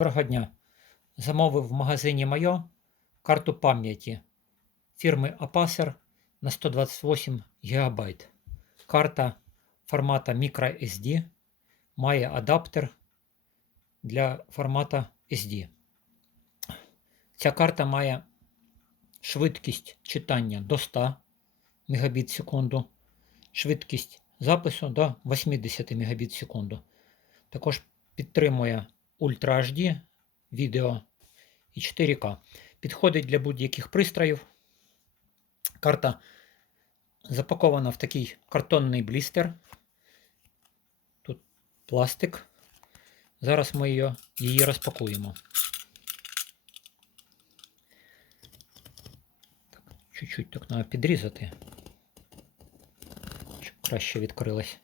Доброго дня. Замовив в магазині Майо карту пам'яті фірми Apacer на 128 ГБ. Карта формата microSD має адаптер для формата SD. Ця карта має швидкість читання до 100 Мбіт секунду, швидкість запису до 80 Мбіт секунду. Також підтримує Ultra HD відео і 4К. Підходить для будь-яких пристроїв. Карта запакована в такий картонний блістер. Тут пластик. Зараз ми її, її розпакуємо. Чуть-чуть так треба підрізати, щоб краще відкрилась.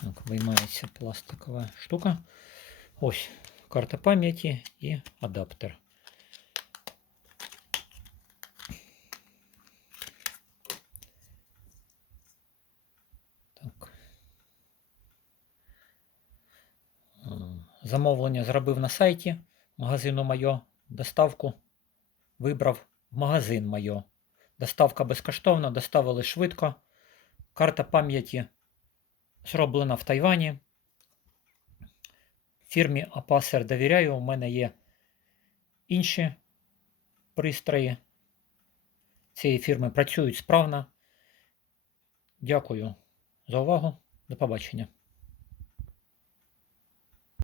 Так, виймається пластикова штука. Ось карта пам'яті і адаптер. Так. Замовлення зробив на сайті магазину Майо. Доставку вибрав в магазин Майо. Доставка безкоштовна, доставили швидко. Карта пам'яті зроблена в Тайвані. Фірмі Апасер довіряю. У мене є інші пристрої цієї фірми працюють справно. Дякую за увагу. До побачення.